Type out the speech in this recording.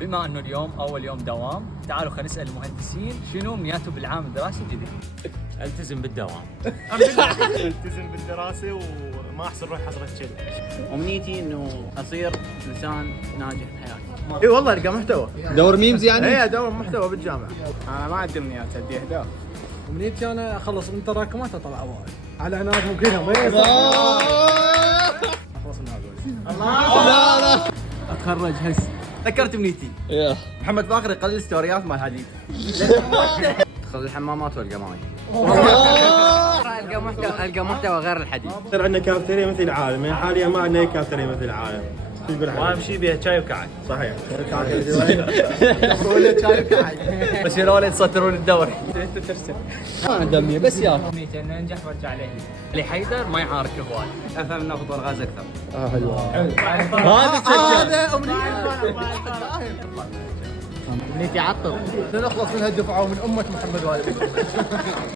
بما انه اليوم اول يوم دوام، تعالوا خلينا نسال المهندسين شنو امنياتهم بالعام الدراسي الجديد. التزم بالدوام. التزم بالدراسه وما احسن روح حضرة شيء. امنيتي انه اصير انسان ناجح بحياتي. اي والله القى محتوى. دور ميمز يعني؟ اي ادور محتوى بالجامعه. انا ما عندي امنيات، عندي اهداف. امنيتي انا اخلص من تراكمات اطلع اوائل على عنادهم كلهم. اخلص من هذول. اتخرج هسه. ذكرت امنيتي. محمد باقر يقلل ستوريات مال حديد. ادخل الحمامات والقى ماي. القى محتوى غير الحديث. صار عندنا كافتيريا مثل العالم، يعني حاليا ما عندنا كافتيريا مثل العالم. واهم شيء بيها شاي وكعك. صحيح. بس يا ولد تصدرون الدوري. ما عنده امنيه بس يا امنيتي اني انجح وارجع لاهلي. اللي حيدر ما يعارك اخوان. افهم نفض الغاز اكثر. هذا امنيتي عطل. نخلص من هالدفعه ومن امه محمد والد.